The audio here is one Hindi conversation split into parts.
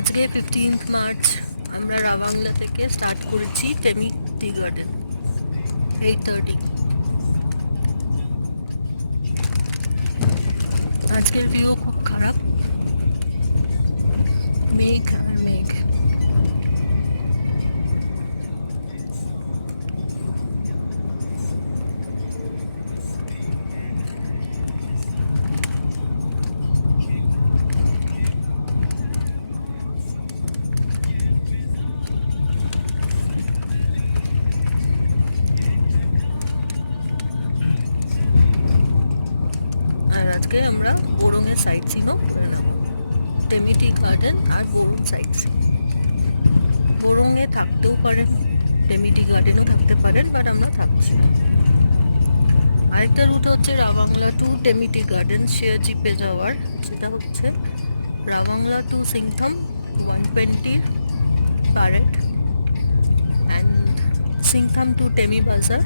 আজকে 15th মার্চ আমরা রাবাংলা থেকে স্টার্ট করেছি টেমি টি গার্ডেন 8:30। আজকের ভিউ খুব খারাপ, মেঘ আর মেঘ। আর আজকে আমরা বোরঙের সাইট সিনও করে নেব, টেমি টি গার্ডেন আর বোরং সাইট সিন। বোরঙে থাকতেও পারেন, টেমি টি গার্ডেনও থাকতে পারেন, বাট আমরা থাকছি। আরেকটা রুট হচ্ছে Ravangla to Temi tea garden share জিপে যাওয়ার, যেটা হচ্ছে Ravangla to Singtam 120 per head and Singtam to Temi বাজার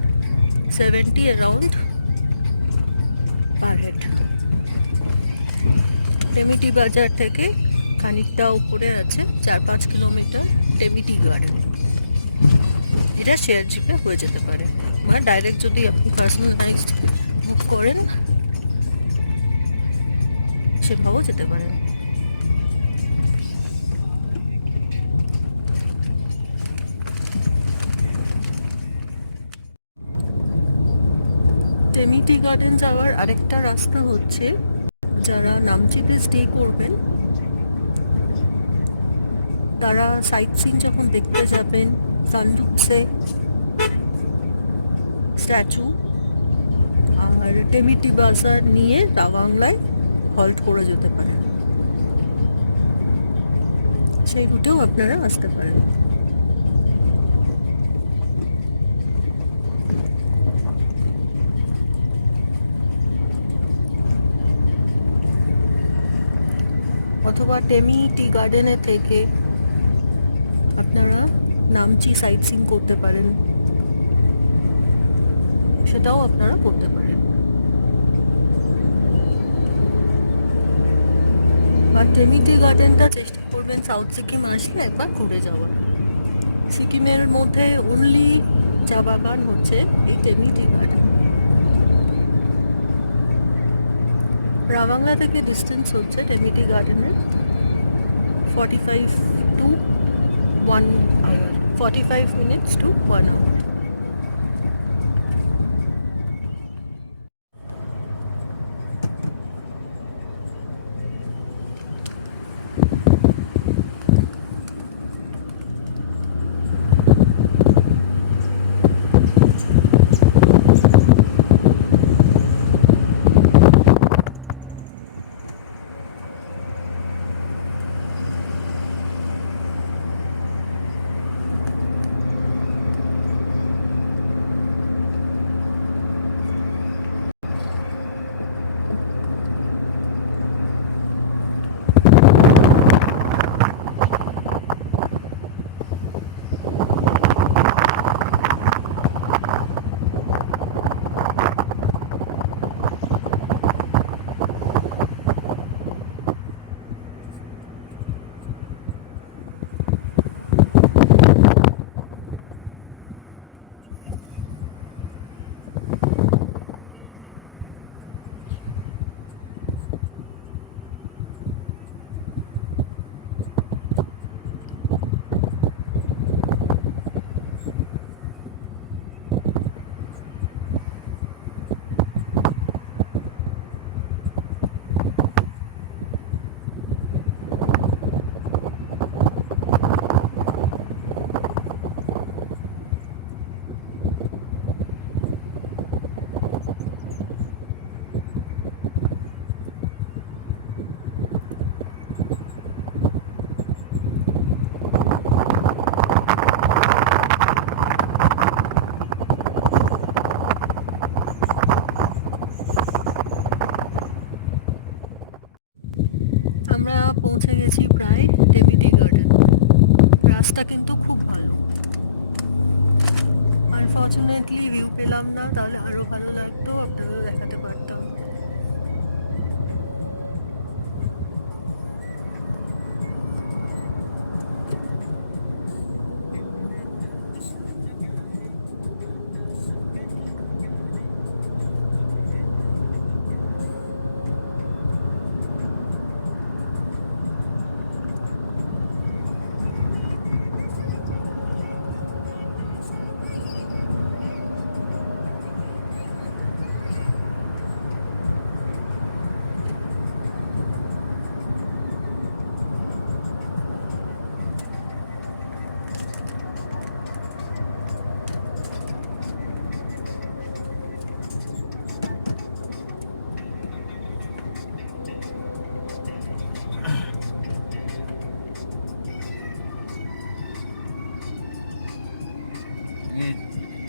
70 অ্যারাউন্ড পার হেড। টেমিটি বাজার থেকে খানিকটা উপরে আছে 4-5 কিলোমিটার টেমি টি গার্ডেন। এটা শেয়ার জিপে হয়ে যেতে পারে, মানে ডাইরেক্ট যদি আপনি পার্সোনালাইজড বুক করেন সেভাবেও যেতে পারেন। টেমি টি গার্ডেন যাওয়ার আরেকটা রাস্তা হচ্ছে, যারা নামচিতে স্টে করবেন তারা সাইট সিন যখন দেখতে যাবেন সানডুপসে স্ট্যাচু আর টেমি টি বাজার নিয়ে রাবাংলায় হল্ট করে যেতে পারেন, সেই রুটেও আপনারা আসতে পারেন। অথবা টেমি টি গার্ডেনের থেকে আপনারা নামচি সাইট সিন করতে পারেন, সেটাও আপনারা করতে পারেন। আর টেমি টি গার্ডেনটা চেষ্টা করবেন সাউথ সিকিম আসলে একবার ঘুরে যাওয়ার। সিকিমের মধ্যে অনলি চা বাগান হচ্ছে এই টেমি টি গার্ডেন। রাবাংলা থেকে ডিস্টেন্স হচ্ছে টেমি টি গার্ডেনের 45 to 1 hour, 45 minutes to 1 hour।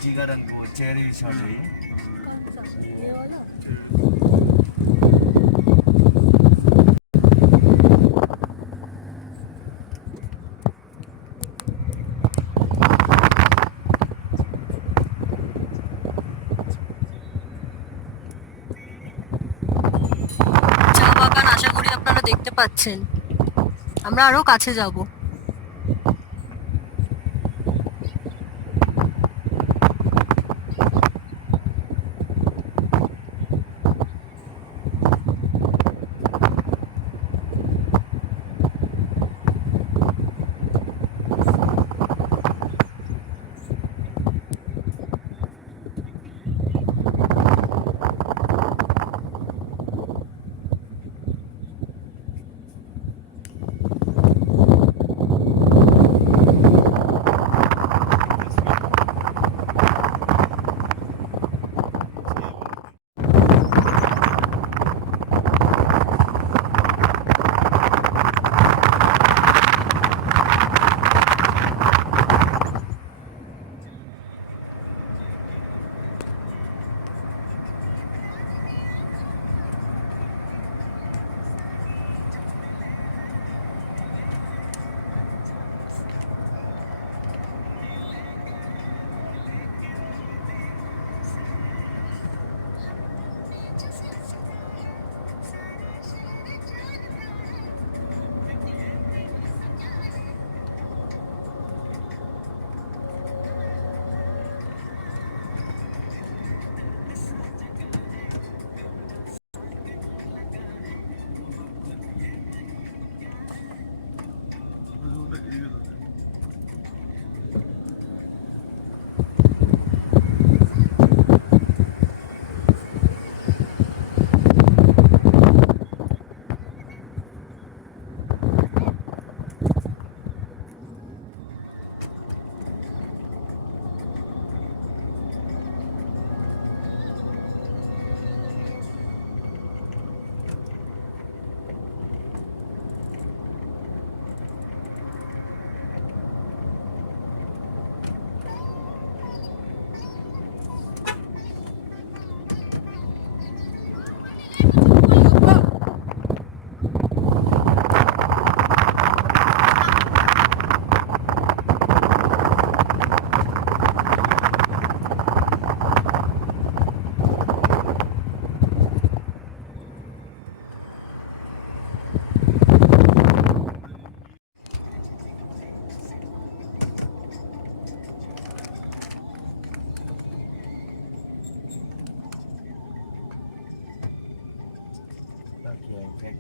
Tea garden को चेरी शॉट है ये। कौन सा, ये वाला? চা বাগান আশা করি আপনারা দেখতে পাচ্ছেন। আমরা আরো কাছে যাব।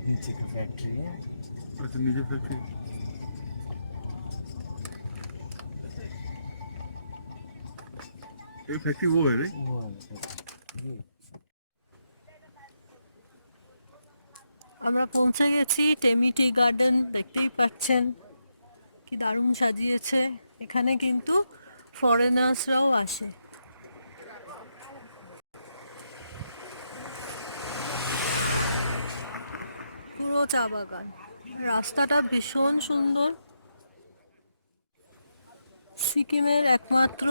नीचे की फैक्ट्री है। अच्छा नीचे फैक्ट्री। ये फैक्ट्री वो है रे। আমরা পৌঁছে গেছি টেমি টি গার্ডেন, দেখতেই পাচ্ছেন কি দারুণ সাজিয়েছে। এখানে কিন্তু ফরেনার্সরাও আসে। পুরো চা বাগান, রাস্তাটা ভীষণ সুন্দর। সিকিমের একমাত্র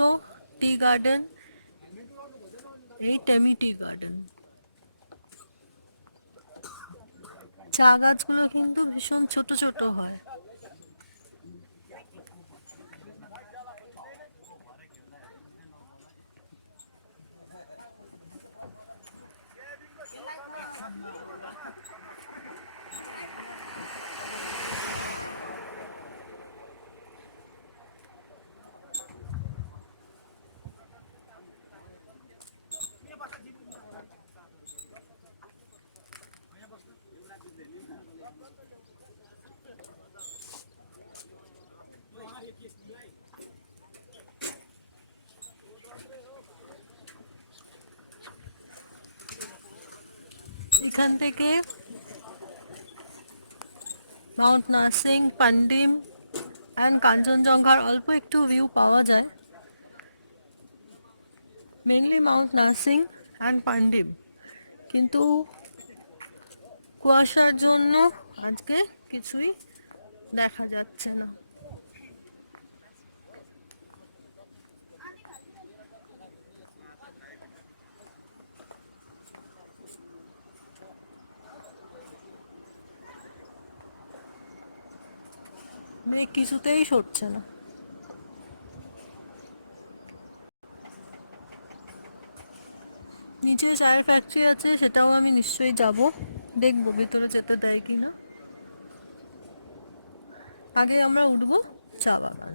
টি গার্ডেন এই টেমি টি গার্ডেন। চা গাছগুলো কিন্তু ভীষণ ছোট ছোট হয়। এখান থেকে মাউন্ট নার্সিং, পান্ডিম অ্যান্ড কাঞ্চনজঙ্ঘার অল্প একটু ভিউ পাওয়া যায়। Mainly Mount nursing and Pandim, কিন্তু কুয়াশার জন্য আজকে কিছুই দেখা যাচ্ছে না। মেঘ কিছুতেই সরছে না। নিচে চায়ের ফ্যাক্টরি আছে, সেটাও আমি নিশ্চয়ই যাব, দেখবো ভিতরে যেতে দেয় কিনা। আগে আমরা উঠবো চা বাগান।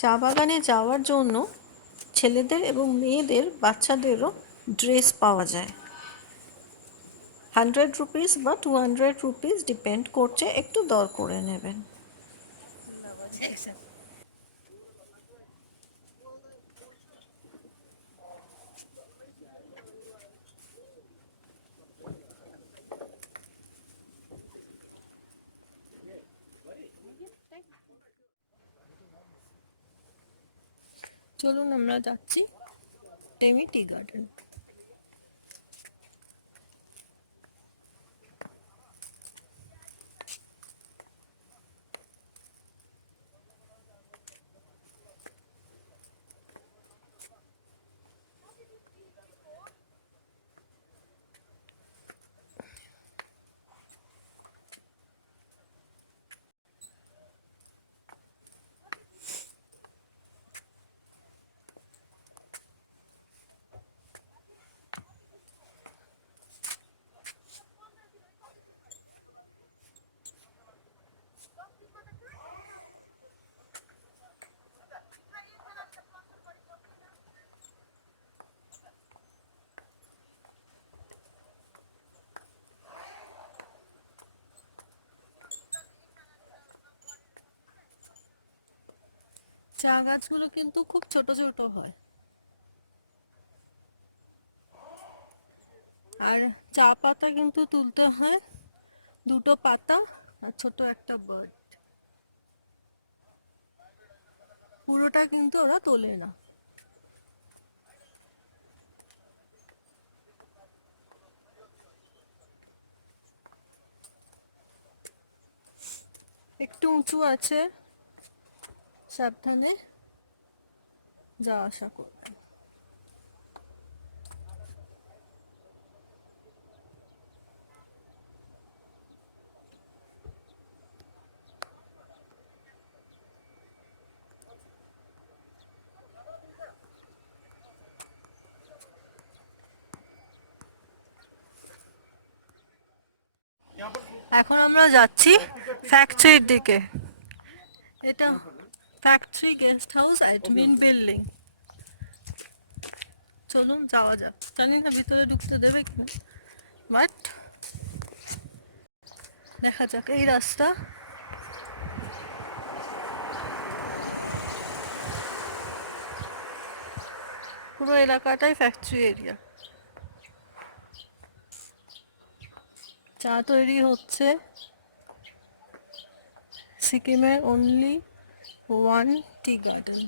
চা বাগানে যাওয়ার জন্য ছেলেদের এবং মেয়েদের, বাচ্চাদেরও ড্রেস পাওয়া যায়। 100 রুপিস বা 200 রুপিস ডিপেন্ড করছে, একটু দর করে নেবেন। চলুন আমরা যাচ্ছি টেমি টি গার্ডেন। চা গাছগুলো কিন্তু খুব ছোট ছোট হয়, আর চা পাতা কিন্তু তুলতে হয় 2টো পাতা আর ছোট একটা বার্ড, পুরোটা কিন্তু ওরা তোলে না। একটু উঁচু আছে, সাবধানে যা আশা করবেন। এখন আমরা যাচ্ছি ফ্যাক্টরির দিকে। এটা factory guest house admin building. চলুন যাওয়া যাক, জানি না ভিতরে ঢুকতে দেবে কি, বাট দেখা যাক। এই রাস্তা, পুরো এলাকাটাই ফ্যাক্টরি এরিয়া। চা তৈরি হচ্ছে সিকিমের অনলি ওয়ান টি গার্ডেন।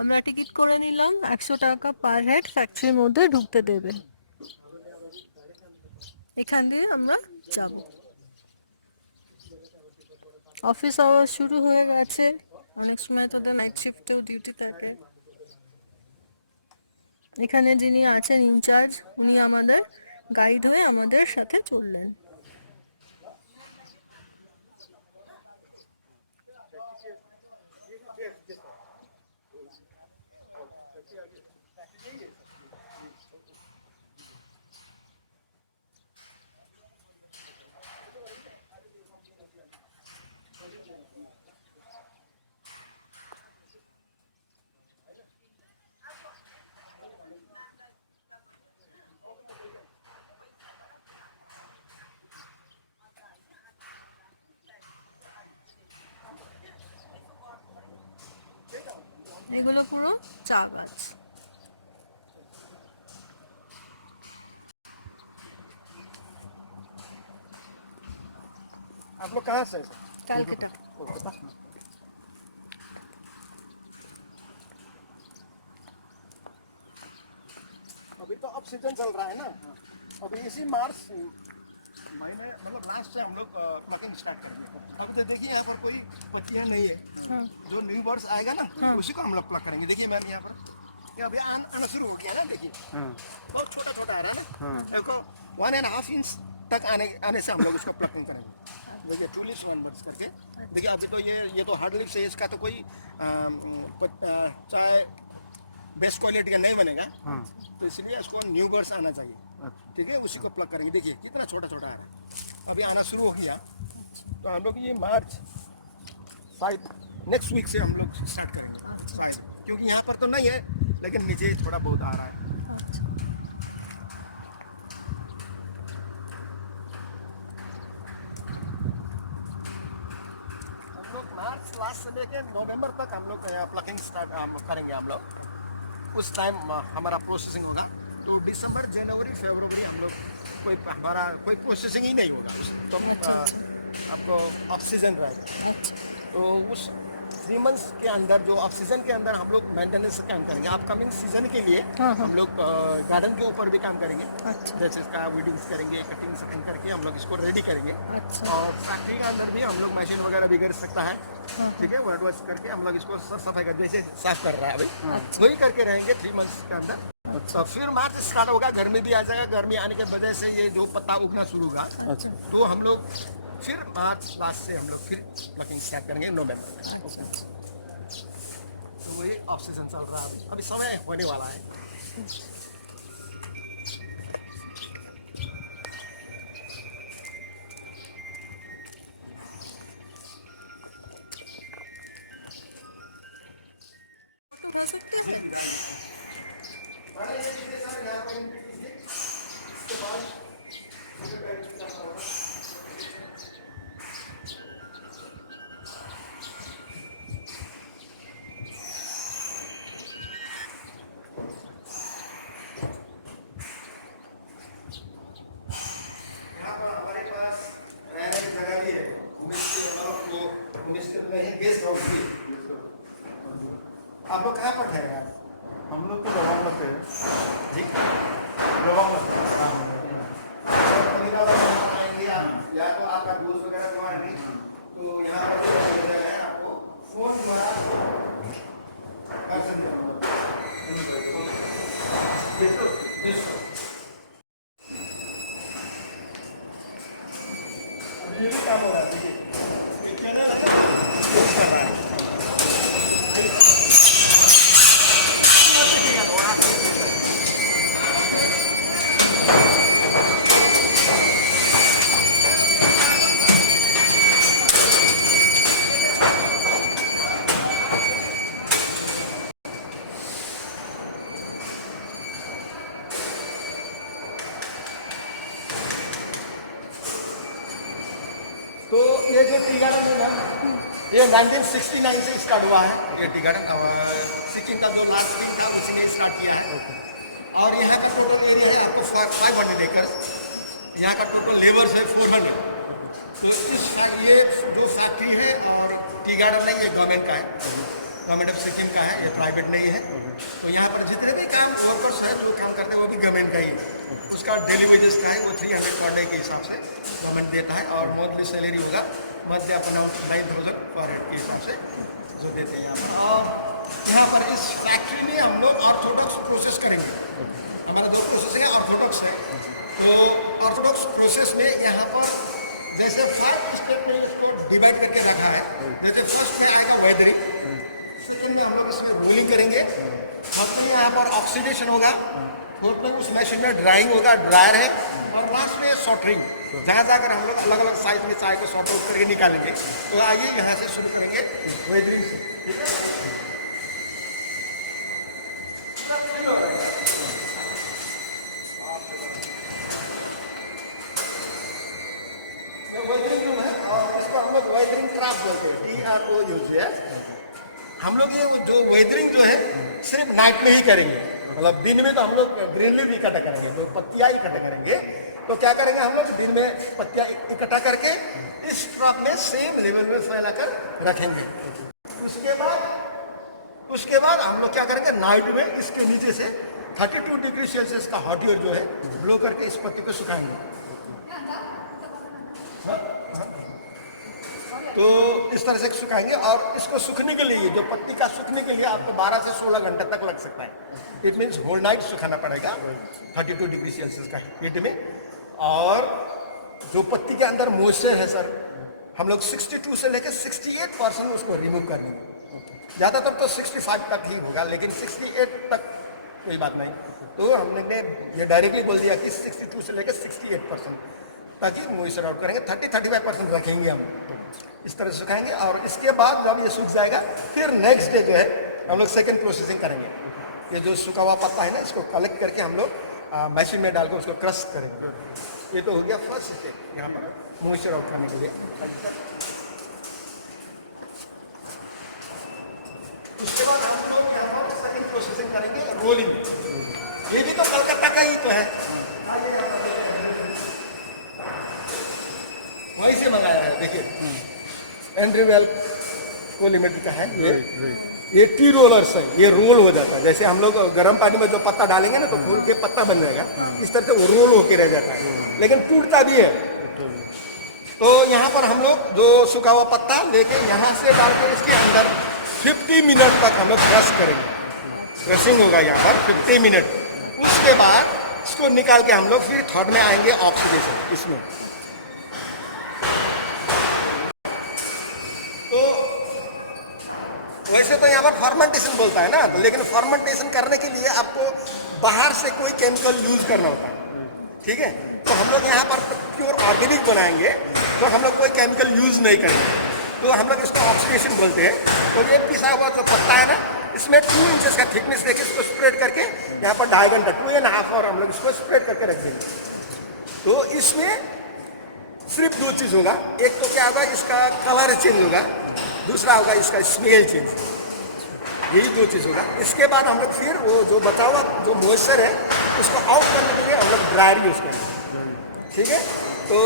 আমরা টিকিট করে নিলাম, 100 টাকা পার হেড ফ্যাক্টরির মধ্যে ঢুকতে দেবে। এখান দিয়ে আমরা যাব। অফিস আওয়ার শুরু হয়ে গেছে, অনেক সময় তোদের নাইট শিফটেও ডিউটি থাকে। এখানে যিনি আছেন ইনচার্জ, উনি আমাদের গাইড হয়ে আমাদের সাথে চললেন। এগুলো পুরো চা গাছ। आप लोग कहाँ से हैं सर? ক্যালকাটা। कोलकाता। अभी तो अब सीजन चल रहा है ना, अभी इसी मार्च महीने मतलब लास्ट से हम लोग प्लकिंग स्टार्ट करेंगे। अब तो देखिए यहाँ पर कोई पत्तियाँ नहीं है, जो न्यू बर्ड्स आएगा ना उसी को हम लोग प्लक करेंगे। देखिए मैम यहाँ पर ये अभी आना शुरू हो गया ना, देखिए बहुत छोटा छोटा आ रहा है ना, देखो 1.5 इंच तक आने से हम लोग इसका प्लकिंग करेंगे। देखिए टूलिप्स बर्ड्स करके देखिए, अभी तो ये तो हार्ड लिप्स है, इसका तो कोई चाहे बेस्ट क्वालिटी का नहीं बनेगा, तो इसलिए इसको न्यू बर्ड्स आना चाहिए। ठीक है, उसी को प्लग करेंगे। देखिए कितना छोटा छोटा आ रहा है, अभी आना शुरू हो गया। तो हम लोग ये मार्च शायद नेक्स्ट वीक से हम लोग स्टार्ट करेंगे शायद, क्योंकि यहाँ पर तो नहीं है लेकिन नीचे थोड़ा बहुत आ रहा है। हम लोग मार्च लास्ट से लेके नवंबर तक हम लोग यहाँ प्लकिंग स्टार्ट करेंगे हम लोग। उस टाइम हमारा प्रोसेसिंग होगा, तो दिसंबर जनवरी फरवरी हम लोग हमारा कोई प्रोसेसिंग ही नहीं होगा। तो आपको ऑफ सीजन रहेगा, तो उस 3 मंथ्स के अंदर जो ऑफ सीजन के अंदर हम लोग मेंटेनेंस काम करेंगे। अपकमिंग सीजन के लिए हम लोग गार्डन के ऊपर भी काम करेंगे, जैसे इसका वीडिंग्स करेंगे, कटिंग सेटिंग करके हम लोग इसको रेडी करेंगे। और फैक्ट्री के अंदर भी हम लोग मशीन वगैरह भी कर सकता है। ठीक है, वर्ड वॉश करके हम लोग इसको साफ कर जैसे साफ कर रहा है अभी, वही करके रहेंगे 3 मंथ्स के अंदर। तो फिर मार्च स्टार्ट होगा, गर्मी भी आ जाएगा, गर्मी आने की वजह से ये जो पत्ता उगना शुरू होगा, तो हम लोग फिर मार्च लास्ट से हम लोग फिर प्लकिंग स्टार्ट करेंगे नवंबर में। तो वही ऑफ सीजन चल रहा है, अभी समय होने वाला है। उठा सकते हैं? आप लोग कहाँ पर ठहरे यार? हम लोग तो रवांग लगते हैं जी, रवांग लगते हैं। आएंगे आप, या तो आपका दोस्त वगैरह जो आएंगे, तो यहाँ पर जो जगह है आपको फोन द्वारा कर सकते हो। अभी ये भी काम हो रहा है, देखिए तो ये जो टी गार्डन है ना, ये 1969 से स्टार्ट हुआ है। ये टी गार्डन सिक्किम का जो लास्ट टीम था उसी ने स्टार्ट किया है। और यहाँ का टोटल एरिया है आपको 500 एकड़। यहाँ का टोटल लेबर्स है 400। तो इस ये जो फैक्ट्री है और टी गार्डन है ये गवर्नमेंट का है, गवर्नमेंट ऑफ सिक्किम का है, ये प्राइवेट नहीं है। तो यहाँ पर जितने भी काम वर्कर्स हैं जो काम करते हैं वो भी गवर्नमेंट का ही है। उसका डेली वेजेस का है वो 300 पर डे के हिसाब से गवर्नमेंट देता है, और मंथली सैलरी होगा मंथली अपना 9000 पर हेड के हिसाब से जो देते हैं यहाँ पर। और यहाँ पर इस फैक्ट्री में हम लोग ऑर्थोडॉक्स प्रोसेस करेंगे। हमारा जो प्रोसेस है ऑर्थोडॉक्स है, तो ऑर्थोडॉक्स प्रोसेस में यहाँ पर जैसे 5 स्टेप में इसको डिवाइड करके रखा है। जैसे फर्स्ट में आएगा वेदरिंग, सेकेंड में हम लोग इसमें रोलिंग करेंगे, थर्ड में यहाँ पर ऑक्सीडेशन होगा, फोर्थ में उस मशीन में ड्राइंग होगा, ड्रायर है, और लास्ट में सॉर्टरिंग, जहाँ जाकर हम लोग अलग अलग साइज में चाय को सॉर्ट आउट करके निकालेंगे। तो आइए यहाँ से शुरू करेंगे वेदरिंग से, ठीक है। वेदरिंग रूम है, और इसको हम लोग वेदरिंग ट्रैप बोलते हैं, TROUGH। हम लोग ये जो वेदरिंग जो है सिर्फ नाइट में ही करेंगे, मतलब दिन में तो हम लोग ग्रीन लीफ इकट्ठा करेंगे, तो पत्तियां इकट्ठा करेंगे। तो क्या करेंगे हम लोग दिन में पत्तियां इकट्ठा करके इस ट्रक में सेम लेवल में फैलाकर रखेंगे। उसके बाद हम लोग क्या करेंगे, नाइट में इसके नीचे से 32 डिग्री सेल्सियस का हॉट एयर जो है ब्लो करके इस पत्ती को सुखाएंगे। तो इस तरह से सुखाएंगे और इसको सूखने के लिए, जो पत्ती का सूखने के लिए आपको 12 से 16 घंटे तक लग सकता है। इट मीन्स होल नाइट सुखाना पड़ेगा 32 डिग्री सेल्सियस का हीट में। और जो पत्ती के अंदर मॉइस्चर है सर, हम लोग 62 से लेकर 68% उसको रिमूव कर लेंगे। ज़्यादातर तो 65 तक ही होगा, लेकिन 68 तक कोई बात नहीं। तो हमने ये डायरेक्टली बोल दिया कि 62 से लेकर 68%, ताकि मॉइस्चर आउट करेंगे। 30-35% रखेंगे हम, इस तरह से सुखाएंगे। और इसके बाद जब ये सूख जाएगा, फिर नेक्स्ट डे जो है हम लोग सेकेंड प्रोसेसिंग करेंगे। ये जो सूखा हुआ पत्ता है ना, इसको कलेक्ट करके हम लोग मशीन में डालकर उसको क्रश करेंगे। ये तो हो गया फर्स्ट स्टेप यहाँ पर मॉइस्चर आउट करने के लिए। उसके बाद हम लोग यहाँ पर सेकेंड प्रोसेसिंग करेंगे, रोलिंग। ये भी तो कलकत्ता का ही तो है, वहीं से मंगाया है। देखिए एंड्रीवेल को लिमिटेड का है ये टी रोलर्स है। ये रोल हो जाता है, जैसे हम लोग गर्म पानी में जो पत्ता डालेंगे ना, तो फूल के पत्ता बन जाएगा। इस तरह से वो रोल होके रह जाता है, लेकिन टूटता भी है। तो यहाँ पर हम लोग जो सूखा हुआ पत्ता लेके यहाँ से डाल के इसके अंदर 50 मिनट तक हम लोग क्रश करेंगे। क्रशिंग होगा यहाँ पर 50 मिनट। उसके बाद इसको निकाल के हम लोग फिर थर्ड में आएंगे ऑक्सीडेशन इसमें। तो वैसे तो यहाँ पर फर्मेंटेशन बोलता है ना, लेकिन फर्मेंटेशन करने के लिए आपको बाहर से कोई केमिकल यूज करना होता है, ठीक है। तो हम लोग यहाँ पर प्योर ऑर्गेनिक बनाएंगे, तो हम लोग कोई केमिकल यूज नहीं करेंगे। तो हम लोग इसको ऑक्सीडेशन बोलते हैं। तो ये पिसा हुआ जो पत्ता है ना, इसमें 2 इंचेस का थिकनेस देके इसको स्प्रेड करके यहाँ पर 2.5 घंटा 2.5 आवर हम लोग इसको स्प्रेड करके रख देंगे। तो इसमें सिर्फ 2 चीज़ होगा। एक तो क्या होगा, इसका कलर चेंज होगा, दूसरा होगा इसका स्मेल चेंज। यही 2 चीज़ होगा। इसके बाद हम लोग फिर वो जो बचा हुआ जो मॉइस्चर है उसको आउट करने के लिए हम लोग ड्रायर यूज़ करेंगे, ठीक है। तो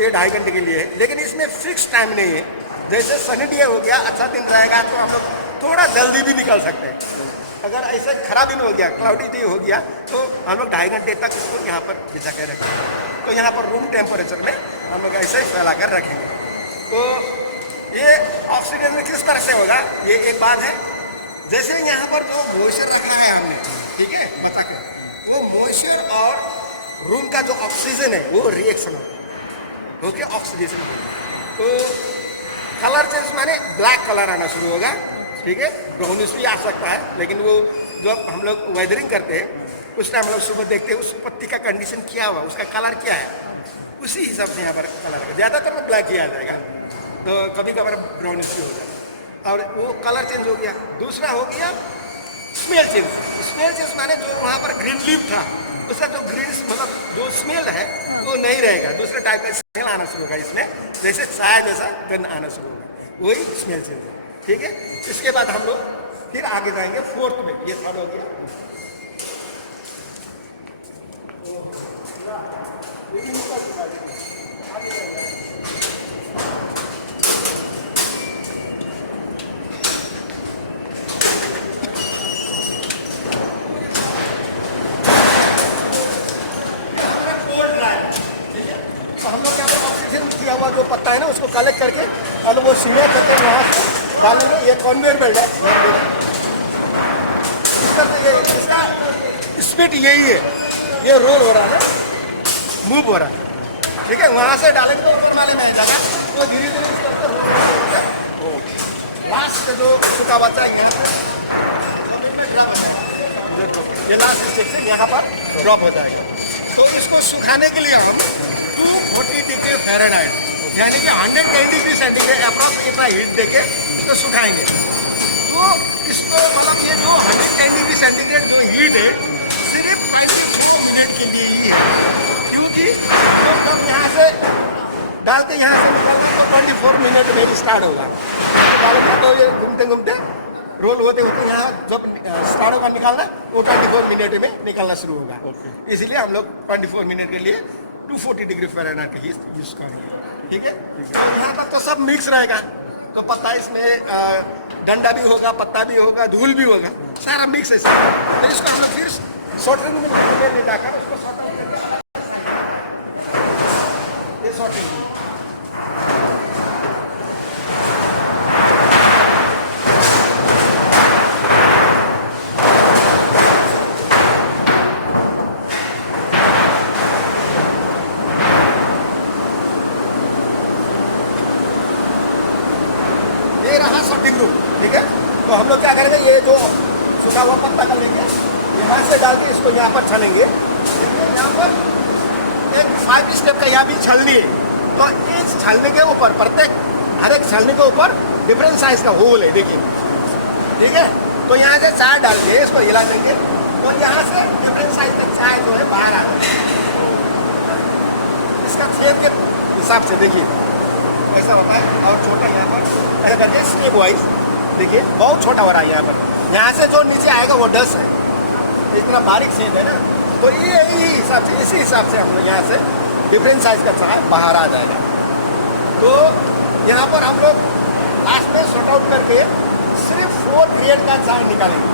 ये 2.5 घंटे के लिए है, लेकिन इसमें फिक्स टाइम नहीं है। जैसे सनी डे हो गया, अच्छा दिन रहेगा, तो हम लोग थोड़ा जल्दी भी निकल सकते हैं। अगर ऐसे खराब दिन हो गया, क्लाउडी डे हो गया, तो हम लोग 2.5 घंटे तक इसको यहाँ पर भिजा के रखेंगे। तो यहाँ पर रूम टेम्परेचर में हम लोग ऐसे ही फैला कर रखेंगे। तो ये ऑक्सीडेशन किस तरह से होगा, ये एक बात है। जैसे यहाँ पर जो मॉइस्चर रखा है हमने, ठीक है, बता के, वो मॉइस्चर और रूम का जो ऑक्सीजन है वो रिएक्शन होगा, ओके, ऑक्सीडेशन होगा। तो कलर चेंज माने ब्लैक कलर आना शुरू होगा, ठीक है। ब्राउनिश भी आ सकता है, लेकिन वो जब हम लोग वेदरिंग करते हैं उस टाइम हम लोग सुबह देखते हैं उस पत्ती का कंडीशन क्या हुआ, उसका कलर क्या है, उसी हिसाब से यहाँ पर कलर का ज़्यादातर तो ब्लैक ही आ जाएगा, तो कभी कभार ब्राउनिश भी हो जाएगा। और वो कलर चेंज हो गया। दूसरा हो गया स्मेल चेंज। स्मेल चेंज माने जो वहाँ पर ग्रीन लीफ था उसका जो ग्रीन मतलब जो स्मेल है वो नहीं रहेगा, दूसरे टाइप का स्मेल आना शुरू होगा इसमें, जैसे चाय जैसा गंध आना शुरू होगा, वही स्मेल चेंज है, ठीक है। इसके बाद हम लोग फिर आगे जाएंगे फोर्थ में। ये थर्ड हो गया। तो हम लोग यहाँ पर ऑक्सीजन किया हुआ जो पत्ता है ना उसको कलेक्ट करके और वो सीमेंट करके वहाँ से डालेंगे। ये कन्वेयर बेल्ट है, इस तरह से इसका स्पीड यही है, ये रोल हो रहा है, मूव हो रहा है, ठीक है। वहाँ से डालेंगे तो ऊपर वाले में आ जाएगा, तो धीरे धीरे इस तरह से लास्ट जो सूखा बचा है यहाँ से ये लास्ट स्टेज से यहाँ पर ड्रॉप हो जाएगा। तो इसको सुखाने के लिए हम 240 डिग्री फ़ारेनहाइट यानी कि 110 डिग्री सेंटीग्रेड अप्रॉक्स इतना हीट देके इसको सुखाएंगे। तो इसको मतलब ये जो 110 डिग्री सेंटीग्रेड जो हीट है सिर्फ 5 से 6 मिनट के लिए ही है, क्योंकि जब हम यहाँ से डाल के यहाँ से निकालना तो 24 मिनट में ही स्टार्ट होगा। डालेंगे तो ये घूमते घूमते रोल होते होते यहाँ जब स्टार्ट होगा निकालना वो 24 मिनट में निकालना शुरू होगा। इसलिए हम लोग 24 मिनट के लिए 240 डिग्री फ़ारेनहाइट के यूज़ करेंगे। ठीक है, तो यहाँ पर तो सब मिक्स रहेगा, तो पत्ता इसमें डंडा भी होगा, पत्ता भी होगा, धूल भी होगा, सारा मिक्स है सब। तो इसको हम लोग फिर सॉर्टिंग में डालकर उसको सॉर्ट आउट करके ये सॉर्टिंग सॉर्टिंग रूम। ठीक है, तो हम लोग क्या करेंगे, ये जो सूखा हुआ पत्ता कर लेंगे, यहाँ से डाल के इसको यहाँ पर छानेंगे। यहाँ पर एक 5 स्टेप का यहाँ भी छल दिए, तो इस छलने के ऊपर प्रत्येक हर एक छलने के ऊपर डिफरेंट साइज का होल है, देखिए। ठीक है, तो यहाँ से चाय डाल के इसको हिला देंगे, तो यहाँ से डिफरेंट साइज का चाय जो है बाहर आ जाएगा। इसका छेद के हिसाब से देखिए ऐसा होता है, और छोटा यहाँ पर ऐसा करके स्टेप वाइज देखिए बहुत छोटा हो रहा है। यहाँ पर यहाँ से जो नीचे आएगा वो 10 है, इतना बारीक छेद है ना, तो ये हिसाब से इसी हिसाब से हम लोग यहाँ से डिफरेंट साइज का चाय बाहर आ जाएगा। तो यहाँ पर हम लोग लास्ट में सॉर्ट आउट करके सिर्फ 4 ग्रेड का चाय निकालेंगे।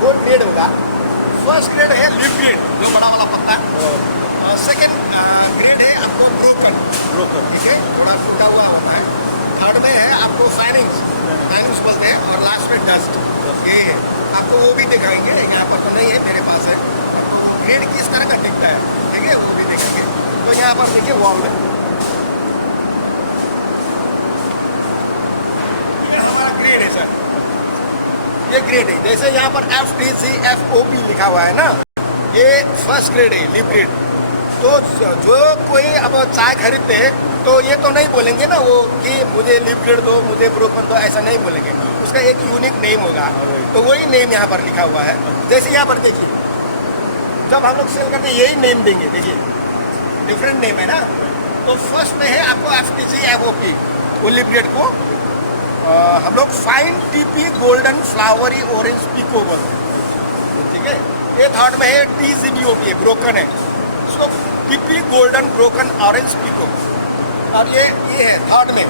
4 ग्रेड होगा। फर्स्ट ग्रेड है लिप ग्रेड, जो बड़ा वाला पत्ता है। सेकेंड ग्रेड है आपको ब्रोकन, ठीक है, थोड़ा टूटा हुआ होता है। थर्ड में है आपको फाइनिंग्स बोलते हैं, और लास्ट में डस्ट। ये है, आपको वो भी दिखाएंगे, यहाँ पर तो नहीं है, मेरे पास है। ग्रेड किस तरह का दिखता है, ठीक है, वो भी देखेंगे। तो यहाँ पर देखिए वॉल में ये हमारा ग्रेड है सर, ये ग्रेड है। जैसे यहाँ पर FTCFOP लिखा हुआ है ना, ये फर्स्ट ग्रेड है, लिप ग्रेड। तो जो कोई अब चाय खरीदते हैं तो ये तो नहीं बोलेंगे ना वो कि मुझे लिप ग्रेड दो, मुझे ब्रोकन दो, ऐसा नहीं बोलेंगे। उसका एक यूनिक नेम होगा, तो वही नेम यहाँ पर लिखा हुआ है। जैसे यहाँ पर देखिए, जब हम लोग सेल करते यही नेम देंगे, देखिए डिफरेंट नेम है ना। तो फर्स्ट में है आपको FTCFOP, वो लिप ग्रेड को हम लोग fine TP golden flowery orange pekoe बोलते हैं। ठीक है, ये थर्ड में है TGBOP, ब्रोकन है, उसको TP golden broken orange pekoe. और ये है थर्ड में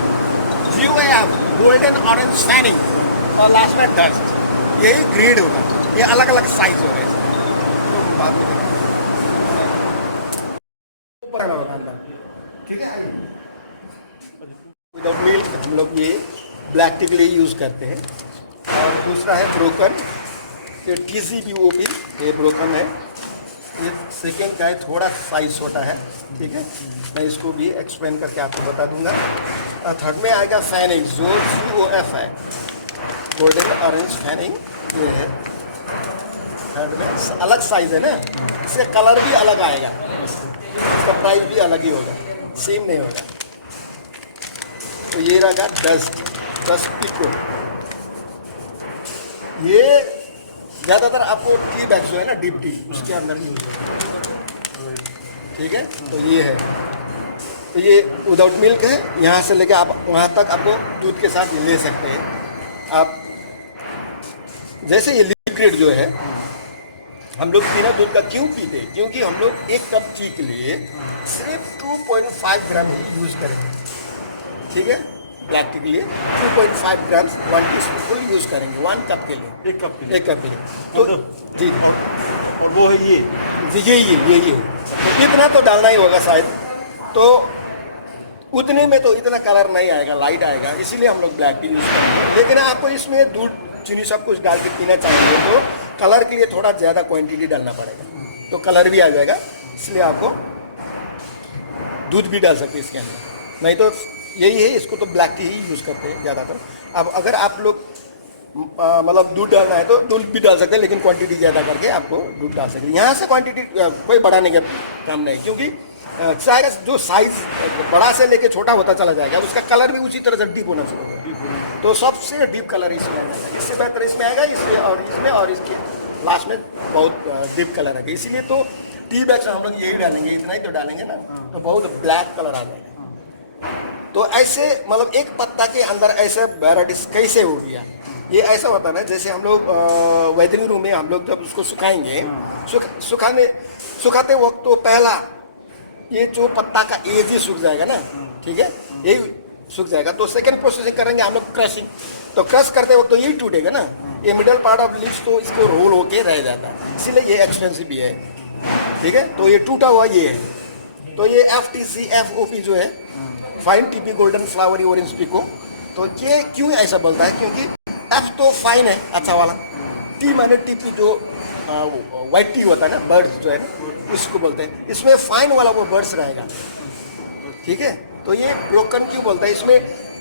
GOAF गोल्डन ऑरेंज शाइनिंग, और लास्ट में डस्ट। यही ग्रेड होगा, ये अलग अलग साइज हो गए। तो बात में ठीक है। विदाउट मिल्क हम लोग ये ब्लैक टी के लिए यूज़ करते हैं। और दूसरा है ब्रोकन, ये TGBOP, ये ब्रोकन है। ये सेकेंड का है, थोड़ा साइज छोटा है। ठीक है, मैं इसको भी एक्सप्लेन करके आपको बता दूंगा। थर्ड में आएगा फैनिंग, जो GOF है, गोल्डन ऑरेंज फैनिंग, ये है। थर्ड में अलग साइज है ना, इससे कलर भी अलग आएगा, इसका प्राइस भी अलग ही होगा, सेम नहीं होगा। तो ये रहेगा डस्ट पिको। ये ज़्यादातर आपको टी बैग जो है ना, डीप टी, उसके अंदर यूज होगा। ठीक है, तो ये है। तो ये विदाउट मिल्क है, यहाँ से लेके आप वहाँ तक आपको दूध के साथ ले सकते हैं आप। जैसे ये लिप ग्रेड जो है, हम लोग बिना दूध का क्यों पीते हैं, क्योंकि हम लोग 1 कप टी के लिए सिर्फ 2.5 ग्राम ही यूज़ करेंगे। ठीक है, ब्लैक टी के लिए 2.5 ग्राम 1 टीस्पून यूज़ करेंगे 1 कप के लिए, 1 कप के लिए। तो जी, और वो है ये तो इतना तो डालना ही होगा शायद। तो उतने में तो इतना कलर नहीं आएगा, लाइट आएगा, इसीलिए हम लोग ब्लैक टी यूज़ करेंगे। लेकिन आपको इसमें दूध चीनी सब कुछ डाल के पीना चाहेंगे तो कलर के लिए थोड़ा ज़्यादा क्वांटिटी डालना पड़ेगा, तो कलर भी आ जाएगा। इसलिए आपको दूध भी डाल सकते हैं इसके अंदर, नहीं तो यही है, इसको तो ब्लैक टी ही यूज़ करते हैं ज़्यादातर। अब अगर आप लोग मतलब दूध डालना है तो दूध भी डाल सकते हैं, लेकिन क्वांटिटी ज़्यादा करके आपको दूध डाल सकते हैं। यहाँ से क्वांटिटी कोई बढ़ाने का काम नहीं, क्योंकि चाय का जो साइज़ बड़ा से लेके छोटा होता चला जाएगा, उसका कलर भी उसी तरह से डीप होना शुरू होगा। तो सबसे डीप कलर इसमें आएगा, इससे बेहतर इसमें आएगा, इसमें और इसके लास्ट में बहुत डीप कलर आएगा। इसीलिए तो टी बैग्स हम लोग यही डालेंगे, इतना ही तो डालेंगे ना, तो बहुत ब्लैक कलर आ जाएगा। तो ऐसे मतलब एक पत्ता के अंदर ऐसे वैराइटीज कैसे हो गया, ये ऐसा होता है ना, जैसे हम लोग वेदरिंग रूम में हम लोग जब उसको सुखाएंगे, सुखाते वक्त तो पहला ये जो पत्ता का एज ही सूख जाएगा ना, ठीक है, यही सूख जाएगा। तो सेकंड प्रोसेसिंग करेंगे हम लोग क्रशिंग, तो क्रश करते वक्त तो यही टूटेगा ना, ये मिडल पार्ट ऑफ लीव्स तो इसको रोल होके रह जाता है, इसीलिए ये एक्सपेंसिव भी है, ठीक है। तो ये टूटा हुआ ये है, तो ये FTC जो है, fine TP golden flowery orange pekoe, तो ये क्यों ऐसा बोलता है, क्योंकि F तो फाइन है अच्छा वाला, टी माने टीपी जो व्हाइट टी होता है ना, बर्ड्स जो है ना उसको बोलते हैं, इसमें फाइन वाला वो बर्ड्स रहेगा, ठीक है। तो ये ब्रोकन क्यों बोलता है, इसमें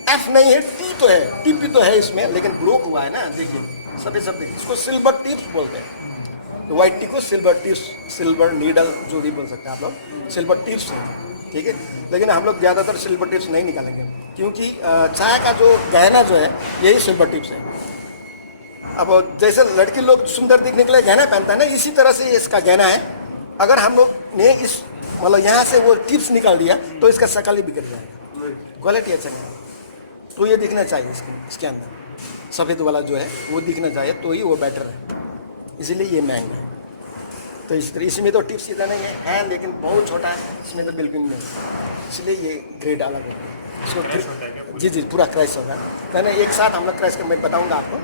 F नहीं है, टी तो है, टीपी तो है इसमें, लेकिन ब्रोक हुआ है ना, देखिए सफेद, इसको सिल्वर टिप्स बोलते हैं। तो व्हाइट टी को सिल्वर टिप्स, सिल्वर नीडल जो भी बोल सकते हैं आप लोग, सिल्वर टिप्स है, ठीक है। लेकिन हम लोग ज़्यादातर सिल्वर टिप्स नहीं निकालेंगे, क्योंकि चाय का जो गहना जो है यही सिल्वर टिप्स है। अब जैसे लड़की लोग सुंदर दिखने के लिए गहना पहनता है ना, इसी तरह से इसका गहना है। अगर हम लोग ने इस मतलब यहाँ से वो टिप्स निकाल दिया तो इसका शकल ही बिगड़ जाएगा, क्वालिटी अच्छा नहीं। तो ये दिखना चाहिए इसके अंदर सफ़ेद वाला जो है वो दिखना चाहिए, तो ही वो बेटर है, इसीलिए ये महंगा है। तो इसमें तो टिप्स इतना नहीं है, लेकिन बहुत छोटा है, इसमें तो बिल्कुल नहीं है, इसलिए ये ग्रेड अलग है इसको। जी पूरा क्रैश होगा, मैंने एक साथ हम लोग क्रैश कर, मैं बताऊँगा आपको,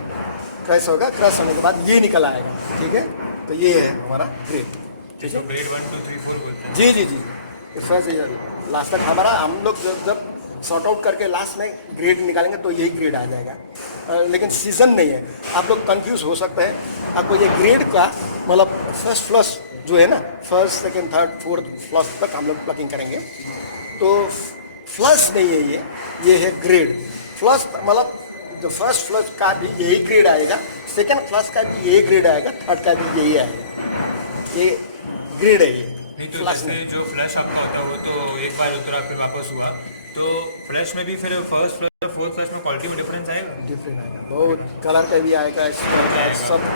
क्रैश होगा, क्रैश होने के बाद ये निकल आएगा, ठीक है। तो ये है हमारा ग्रेड, ठीक है। ग्रेड 1 2 3 4 बोलते हैं। जी फर्स्ट लास्ट तक हमारा, हम लोग जब सॉर्ट आउट करके लास्ट में ग्रेड निकालेंगे तो यही ग्रेड आ जाएगा। लेकिन सीजन नहीं है, आप लोग कंफ्यूज हो सकते हैं। आपको ये ग्रेड का मतलब फर्स्ट फ्लश जो है ना, first second third fourth flush तक हम लोग प्लकिंग करेंगे, तो फ्लश नहीं है ये है ग्रेड। फ्लश मतलब जो फर्स्ट फ्लश का भी यही ग्रेड आएगा, सेकंड फ्लश का भी यही ग्रेड आएगा, थर्ड का भी यही आएगा, ये ग्रेड है ये। नहीं तो फ्लश जैसे जो फ्लैश आपका होता है वो तो एक बार उतरा फिर वापस हुआ, तो फ्लैश में भी फिर फर्स्ट फ्लैश फोर्थ फ्लैश में क्वालिटी में डिफरेंस आएगा? डिफरेंट आएगा, बहुत कलर का भी आएगा, स्मेल का सब।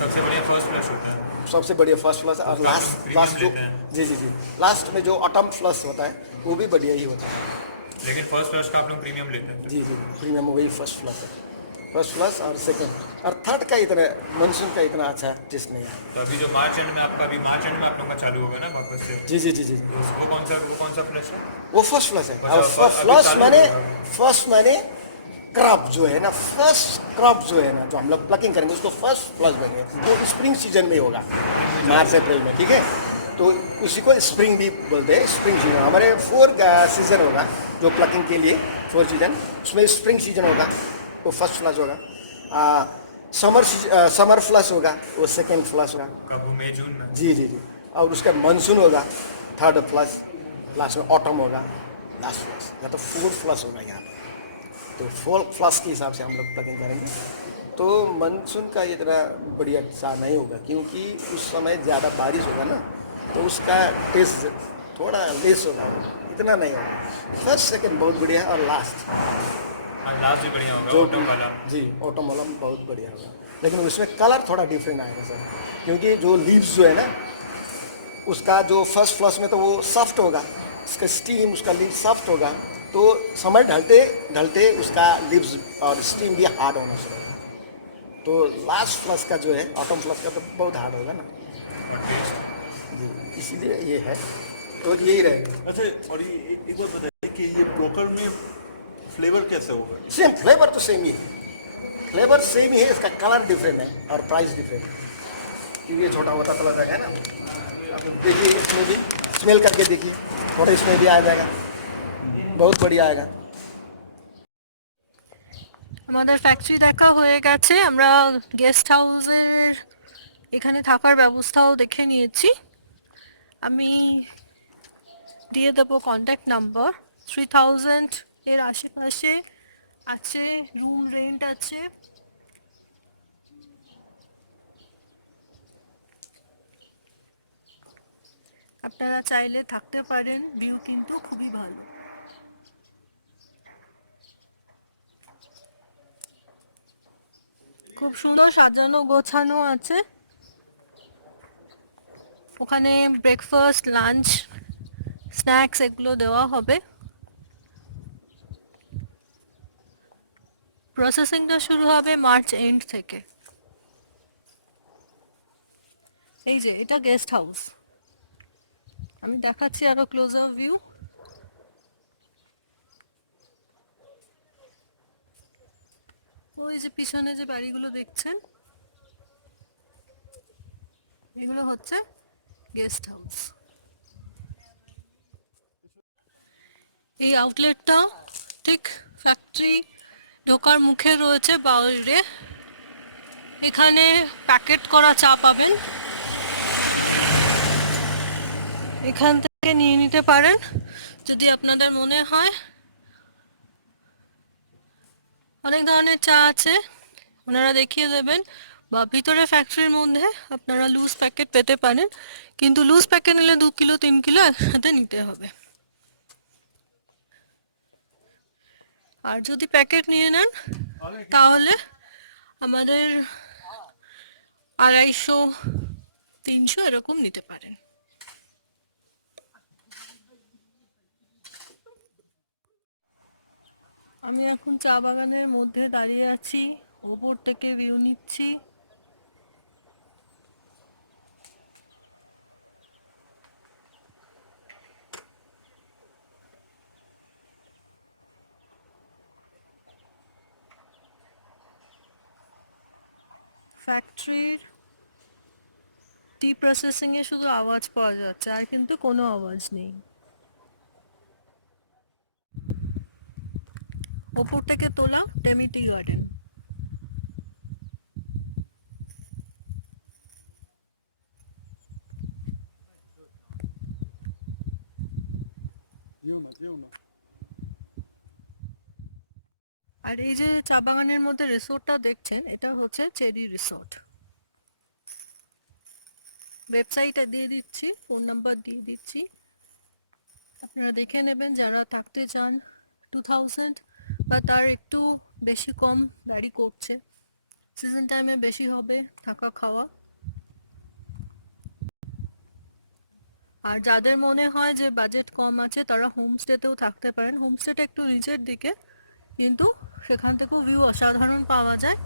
सबसे बढ़िया फर्स्ट फ्लैश होता है, सबसे बढ़िया फर्स्ट फ्लश, और लास्ट जो जी लास्ट में जो ऑटम फ्लश होता है वो भी बढ़िया ही होता है। लेकिन फर्स्ट फ्लैश का आप लोग प्रीमियम लेते हैं? जी प्रीमियम वही फर्स्ट फ्लश है, फर्स्ट फ्लश और सेकंड और थर्ड का इतना मानसून का इतना अच्छा टेस्ट नहीं है। तो अभी जो मार्च एंड में आपका, अभी मार्च एंड में आप लोगों का चालू होगा ना वापस से? जी तो वो कौन सा फ्लैश है? वो फर्स्ट फ्लश है। अच्छा, और फर्स्ट मैंने क्रॉप जो है ना, फर्स्ट क्रॉप जो है ना, जो हम लोग प्लकिंग करेंगे उसको फर्स्ट फ्लश देंगे, वो स्प्रिंग सीजन में होगा, मार्च अप्रैल में, ठीक है। तो उसी को स्प्रिंग भी बोलते हैं, स्प्रिंग सीजन। हमारे 4 सीजन होगा जो प्लकिंग के लिए, 4 सीजन, उसमें स्प्रिंग सीजन होगा वो फर्स्ट फ्लश होगा, समर फ्लश होगा वो सेकेंड फ्लश होगा, कब? मई जून में? जी और उसका मानसून होगा थर्ड फ्लश, लास्ट में ऑटम होगा लास्ट फ्लश, या तो 4 फ्लश होगा यहाँ पर। तो 4 फ्लश के हिसाब से हम लोग प्लगिंग करेंगे। तो मानसून का इतना बढ़िया सा नहीं होगा, क्योंकि उस समय ज़्यादा बारिश होगा ना, तो उसका टेस्ट थोड़ा लेस होगा, इतना नहीं होगा। फर्स्ट सेकंड बहुत बढ़िया है, और लास्ट भी बढ़िया होगा जो ऑटम वाला। जी ऑटम वाला बहुत बढ़िया होगा, लेकिन उसमें कलर थोड़ा डिफरेंट आएगा सर, क्योंकि जो लीव्स जो है ना उसका जो फर्स्ट फ्लश में तो वो सॉफ्ट होगा, उसका स्टीम, उसका लीव सॉफ्ट होगा, तो समय ढलते ढलते उसका लीव्स और स्टीम भी हार्ड होना शुरू होगा। तो लास्ट फ्लश का जो है, ऑटम फ्लश का तो बहुत हार्ड होगा ना जी, इसीलिए ये है, तो यही रहेगा। अच्छा, और ये एक बात बताइए कि ये ब्रोकर में फ्लेवर कैसे होगा? सेम फ्लेवर तो सेम ही है, फ्लेवर सेम ही है, इसका कलर डिफरेंट है और प्राइस डिफरेंट है, क्योंकि ये छोटा होता चला जाएगा ना। आप देखिए इसमें भी स्मेल करके देखिए, थोड़ा इसमें भी आ जाएगा, बहुत बढ़िया आएगा। আমাদের ফ্যাক্টরি দেখা হয়ে গেছে, আমরা গেস্ট হাউসের এখানে থাকার ব্যবস্থাও দেখে নিয়েছি। আমি দিয়ে দেবো কন্ট্যাক্ট নাম্বার। 3000 এর আশেপাশে আছে, রুম রেন্ট আছে। আপনারা চাইলে থাকতে পারেন, ভিউ কিন্তু খুবই ভালো। খুব সুন্দর সাজানো গোছানো আছে, ওখানে ব্রেকফাস্ট, লাঞ্চ, স্ন্যাক্স এগুলো দেওয়া হবে। প্রসেসিংটা শুরু হবে মার্চ এন্ড থেকে। এই যে এটা গেস্ট হাউস, আমি দেখাচ্ছি আরো ক্লোজার ভিউ। ওই যে পিছনে যে বাড়িগুলো দেখছেন এগুলো হচ্ছে গেস্ট হাউস। এই আউটলেটটা ঠিক ফ্যাক্টরি ঢোকার মুখে রয়েছে বাইরে। এখানে প্যাকেট করা চা পাবেন, এখান থেকে নিয়ে নিতে পারেন যদি আপনাদের মনে হয়। অনেক ধরনের চা আছে, ওনারা দেখিয়ে দেবেন। বা ভিতরে ফ্যাক্টরির মধ্যে আপনারা লুজ প্যাকেট পেতে পারেন, কিন্তু লুজ প্যাকেট নিলে 2 কিলো 3 কিলো একসাথে নিতে হবে। আর যদি প্যাকেট নিয়ে নেন তাহলে আমাদের 250-300 এরকম নিতে পারেন। আমি এখন চা বাগানের মধ্যে দাঁড়িয়ে আছি, ওপর থেকে ভিউ নিচ্ছি। ফ্যাক্টরির টি প্রসেসিং এ শুধু আওয়াজ পাওয়া যাচ্ছে, আর কিন্তু কোনো আওয়াজ নেই। ওপর থেকে তোলা টেমি টি গার্ডেন। আর এই যে চা বাগানের মধ্যে রিসোর্টটা দেখছেন, এটা হচ্ছে চেরি রিসোর্ট। ওয়েবসাইটে দিয়ে দিচ্ছি, ফোন নাম্বার দিয়ে দিচ্ছি, আপনারা দেখে নেবেন যারা থাকতে চান। 2000 বা তার একটু বেশি কম ভ্যারি করছে, সিজন টাইমে বেশি হবে থাকা খাওয়া। আর যাদের মনে হয় যে বাজেট কম আছে তারা হোমস্টেতেও থাকতে পারেন। হোমস্টেটা একটু নিচের দিকে, কিন্তু সেখান থেকেও ভিউ অসাধারণ পাওয়া যায়।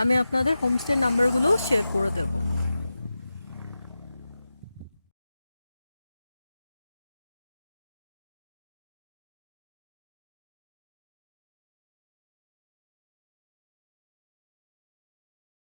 আমি আপনাদের হোমস্টের নাম্বারগুলো শেয়ার করে দেবো।